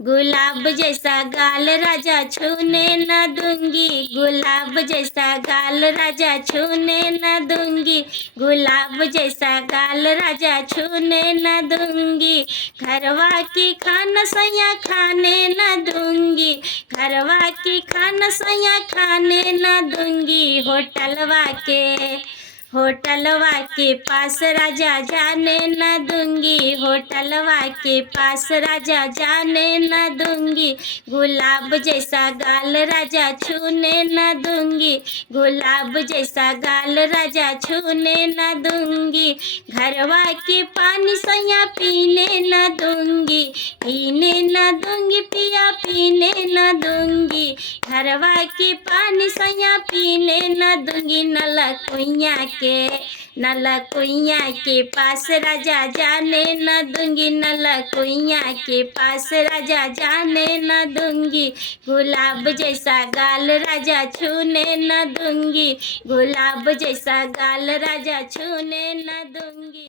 गुलाब जैसा गाल राजा छूने न दूंगी, गुलाब जैसा गाल राजा छूने न दूंगी, गुलाब जैसा गाल राजा छूने न दूंगी। घरवा की खाना सैया खाने न दूंगी, घरवा की खाना सैया खाने न दूंगी। होटलवा के पास राजा जाने न दूंगी, होटलवा के पास राजा जाने न दूंगी। गुलाब जैसा गाल राजा छूने न दूंगी, गुलाब जैसा गाल राजा छूने न दूंगी। घरवा के पानी सैया पीने न दूंगी, पीने न दूंगी पिया पीने न दूंगी। घरवा के पानी सैया पीने न दूंगी। नला कुइया के पास राजा जाने न दूंगी, नला कुइया के पास राजा जाने न दूंगी। गुलाब जैसा गाल राजा छूने न दूंगी, गुलाब जैसा गाल राजा छूने न दूंगी।